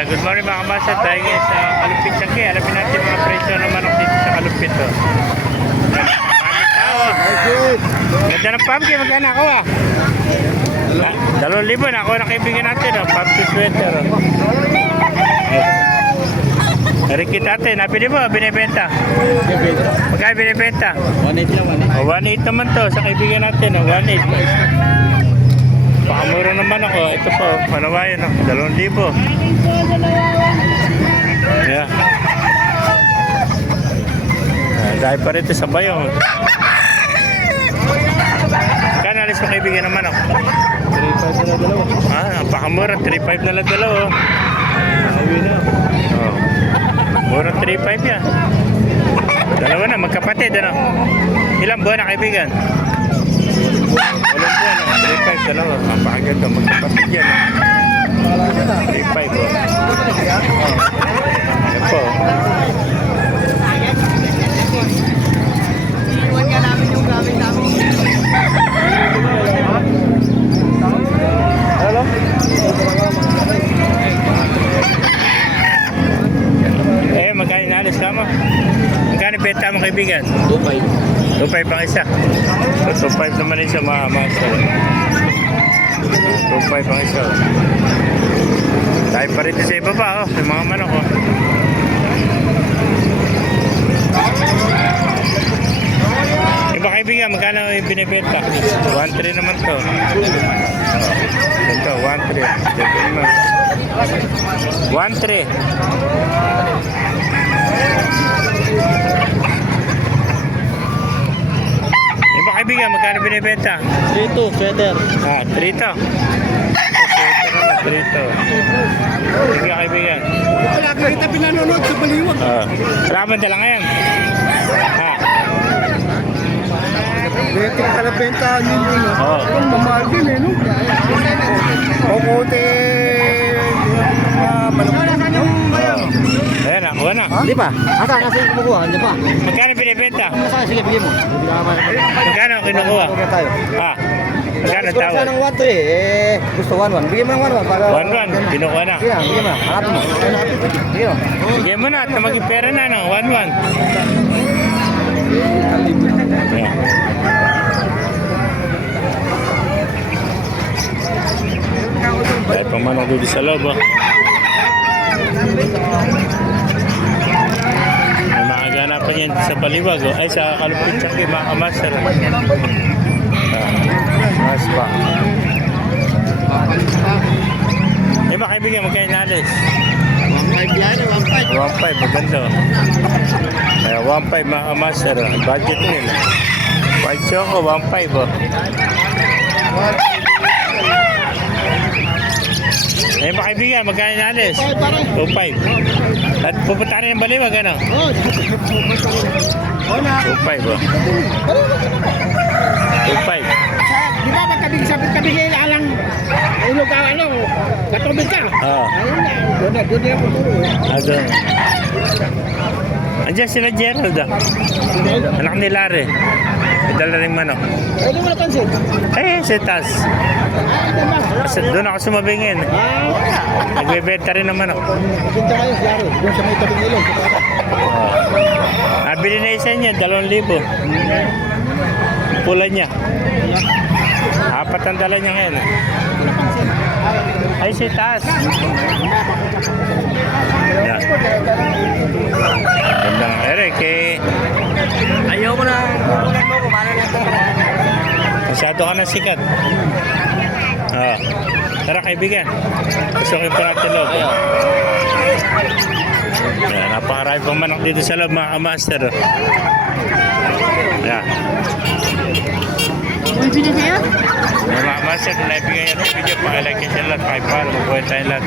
Good morning mga kabasa. Tayo ngayon sa Kalupit Sangke. Alamin natin mga presyo ng manok dito sa Kalupit. Maraming tao. Ganda ng pumpkin. Magkano ako ah? 2,000 na ako na kaibigan natin. Pumpkin sweater. Rikit natin. Napili mo? Binibenta? Magkano binibenta? 1.8 lang, 1.8 naman to sa kaibigan natin. 1.8. Pakamura naman ako. Ito po, Panawayan. 2,000. Yeah. Dahil pa rin ito sa bayong. Kaya nalis mo kaibigan naman ako. 3.5 na dalawa. Pakamura. 3.5 na lang dalawa. Oh. Mura 3.5 yan. Dalawa na, magkapatid. Ano? Ilang buwan na kaibigan? Walang buwan, 3.5 dalawa. Napakaganda, magkapatid yan. 3.5 oh. Yan po. Iwan nga namin yung gamit namin. Hello? Magkano inalis ka mo? Magkano benta mo kaibigan? 2.5. 2.5 ang isa. So 2.5 naman isa mga master. 2.5 ang isa. Tayo pa rin sa iba pa oh. Yung mga manok oh. Iba kaibigan, magkano yung binibenta? 1.3 naman to. Ito, 1.3. 1.3. Iba kaibigan, magkano binibenta? 3.2, sweater. 3 to. Sweater na, 3 to. Sige kaibigan. Wala ka kita pinanonood sa baliwag. Salamat na lang ngayon. Betik ka na bentahan yun din. Oo. Mamahal din eh, no? Kukuti. Ayan, nakuha na. Di pa? Asa kasi kumukuha? Hindi pa? Magkano binibenta? Saan? Sige, bigyan mo. Magkano kinukuha? Tayo. Magkano Gusto tawad? siya ng 1 to eh. Gusto 1-1. Bigyan mo ng 1-1 para... 1-1, kinukuha na. Bigyan, bigyan mo. Hanapin mo. Bigyan mo. Sige mo na at maging pera na no, 1-1. Ayan. Dahil pang manok dito sa loob oh. May makaganapan yan sa baliwag oh. Ay sa Kalupit Sangke mga kamaster. Mas pa. Ay mga kaibigan, magkaya nalis? 1.5 yan, 1.5. 1.5, maganda oh. 1.5 mga kamaster oh. Budget nila 5 choco, 1.5 oh. Eh mga kaibigan, magkano nalis? 2.5. At pupunta rin ng baliwag, ano? 2.5 oh. 2.5. Di ba magkabigay alang ilog ka ano, katubig ka? Oo. Doon na ako turo. Doon. Andiyan sila Gerald ah. Anak ni Larry. May dala rin manok. Pwede mo napansin? Ay, si Tas. Kasi doon ako sumabingin. Nagbebenta rin ng manok. Maganda kayo, Yaro. Doon sa may tabing ilog. Nabili na isa niya, 2,000. Pula niya. 4 ang dala niya ngayon. Ay, si Tas. Yan. Ganda ng Eric eh. Ayaw mo na kukunan mo kung paano natin. Masyado ka na sikat. Tara kaibigan. Gusto ko pa natin loob. Napakarami pang manok dito sa loob mga kamaster. Yan. Mga kamaster, kung naibigay yung video, pakilike ka sila at pakipalo. Mabuhay tayo lahat.